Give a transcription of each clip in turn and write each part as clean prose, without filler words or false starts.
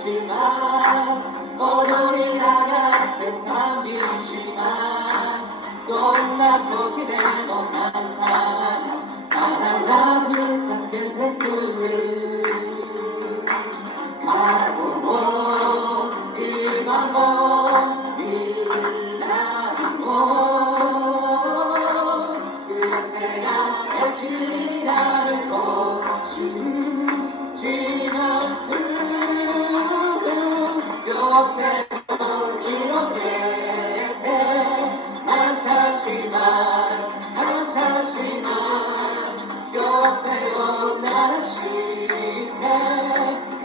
します踊り上がって賛美しますどんな時でも神様が必ず助けてくれる過去も今も未来も全てが益になると信じます両手を広げて感謝します感謝します両手を鳴らして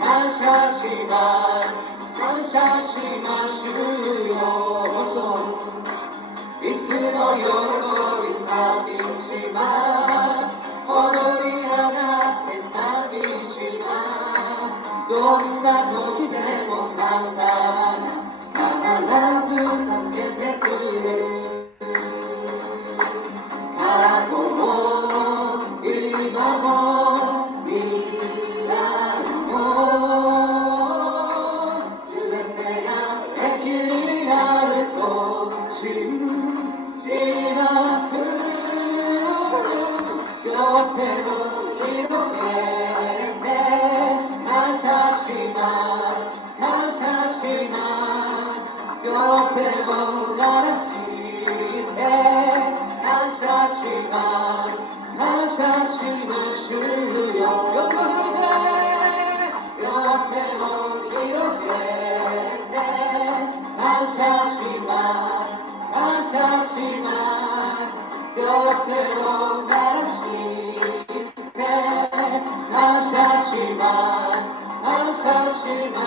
感謝します感謝しますよいつも喜び賛美します踊り上がって賛美しますどんな時でも神様が必ず助けてくれる過去も今も未来も全てが益になると信じます両手を広げて感謝します感謝します両手を鳴らして感謝します感謝しますよ両手を広げて感謝します感謝します両手を鳴らして感謝します感謝します